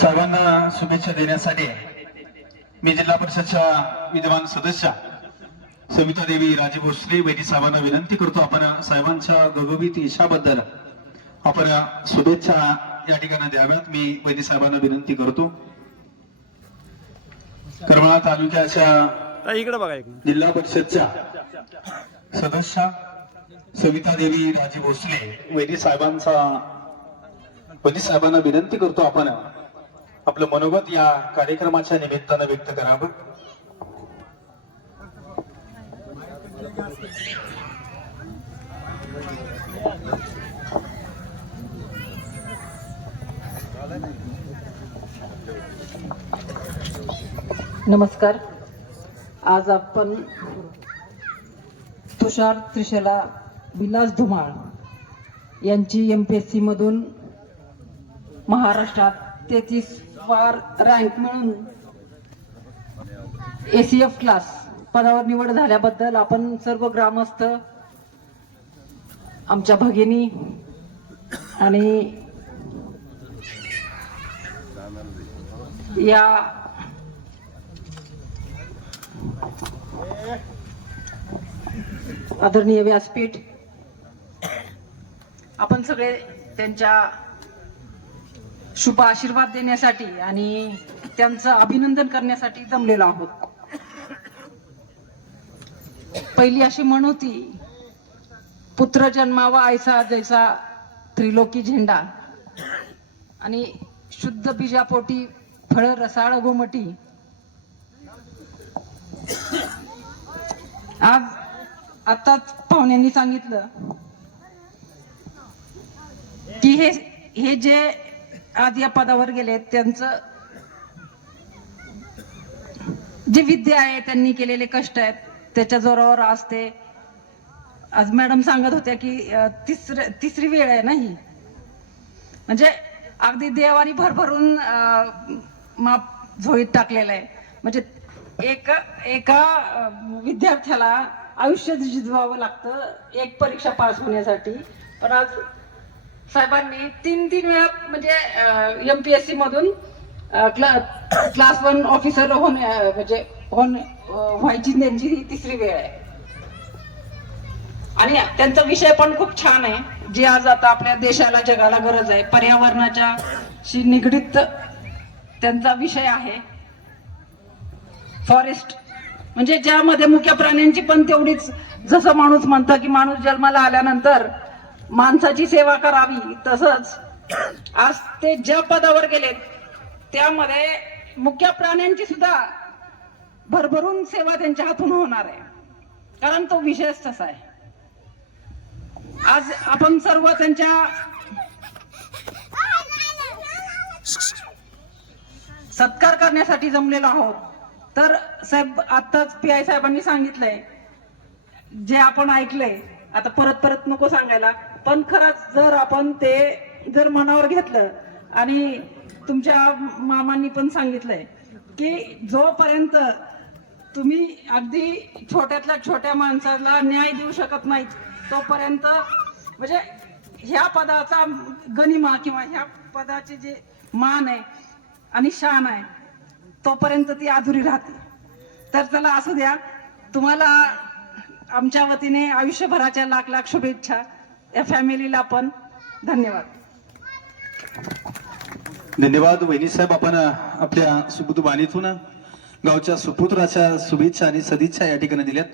सर्वांना शुभेच्छा देण्यासाठी मी जिल्हा परिषदच्या विद्यमान सदस्य सविता देवी राजे भोसले वैदी साहेबांना विनंती करतो, आपण साहेबांच्या गगोबीत यशाबद्दल आपण शुभेच्छा या ठिकाणी द्याव्यात. मी वैदी साहेबांना विनंती करतो. करमाळा तालुक्याच्या इकडे बघा जिल्हा परिषदच्या सदस्य सविता देवी राजे भोसले वैदी साहेबांना विनंती करतो, आपण आपलं मनोगत या कार्यक्रमाच्या निमित्तानं व्यक्त करावं. नमस्कार. आज आपण तुषार त्रिशला विलास धुमाळ यांची MPSC मधून महाराष्ट्रात 33 रँक मिळून ACF क्लास पदावर निवड झाल्याबद्दल आपण सर्व ग्रामस्थ, आमच्या भगिनी आणि या आदरणीय व्यासपीठ, आपण सगळे त्यांच्या शुभ आशीर्वाद देण्यासाठी आणि त्यांचं अभिनंदन करण्यासाठी जमलेलो आहोत. पहिली अशी म्हण होती, पुत्र जन्मावा ऐसा जैसा त्रिलोकी झेंडा, आणि शुद्ध बीजापोटी फळ रसाळ गोमटी. आज आताच पाहुण्यांनी सांगितलं की हे जे आज या पदावर गेले, त्यांचं जी विद्या आहे, त्यांनी केलेले कष्ट आहेत, त्याच्या जोरावर आज ते, आज मॅडम सांगत होत्या की तिसरी वेळ आहे ना ही, म्हणजे अगदी देवानी भरभरून माप झोळीत टाकलेलं आहे. म्हणजे एका विद्यार्थ्याला आयुष्य जिजवावं लागतं एक परीक्षा पास होण्यासाठी, पण आज साहेबांनी तीन वेळा म्हणजे MPSC मधून क्लास 1 ऑफिसर व्हायची त्यांची ही तिसरी वेळ आहे. आणि त्यांचा विषय पण खूप छान आहे, जे आज आता आपल्या देशाला जगाला गरज आहे. पर्यावरणाच्या शी निगडीत त्यांचा विषय आहे फॉरेस्ट, म्हणजे ज्यामध्ये मुख्य प्राण्यांची पण तेवढीच, जसं माणूस म्हणतं की माणूस जन्माला आल्यानंतर माणसाची सेवा करावी, तसंच आज ते ज्या पदावर गेलेत त्यामध्ये मुख्य प्राण्यांची सुद्धा भरभरून सेवा त्यांच्या हातून होणार आहे, कारण तो विषयच तसा आहे. आज आपण सर्व त्यांच्या सत्कार करण्यासाठी जमलेलो आहोत. तर साहेब, आताच PI साहेबांनी सांगितलंय, जे आपण ऐकलंय, आता परत नको सांगायला, पण खरंच जर आपण ते जर मनावर घेतलं, आणि तुमच्या मामांनी पण सांगितलंय की जोपर्यंत तुम्ही अगदी छोट्यातल्या छोट्या माणसाला न्याय देऊ शकत नाही, तोपर्यंत म्हणजे ह्या पदाचा गनिमा किंवा ह्या पदाचे जे मान आहे आणि शान आहे, तोपर्यंत ती अधुरी राहते. तर चला असू द्या, तुम्हाला आमच्या वतीने आयुष्यभराच्या लाख शुभेच्छा. या फॅमिलीला पण धन्यवाद. धन्यवाद वहिनी साहेब. आपण आपल्या सुबुध बाणीतून गावच्या सुपुत्राच्या शुभेच्छा आणि सदिच्छा या ठिकाणी दिल्यात.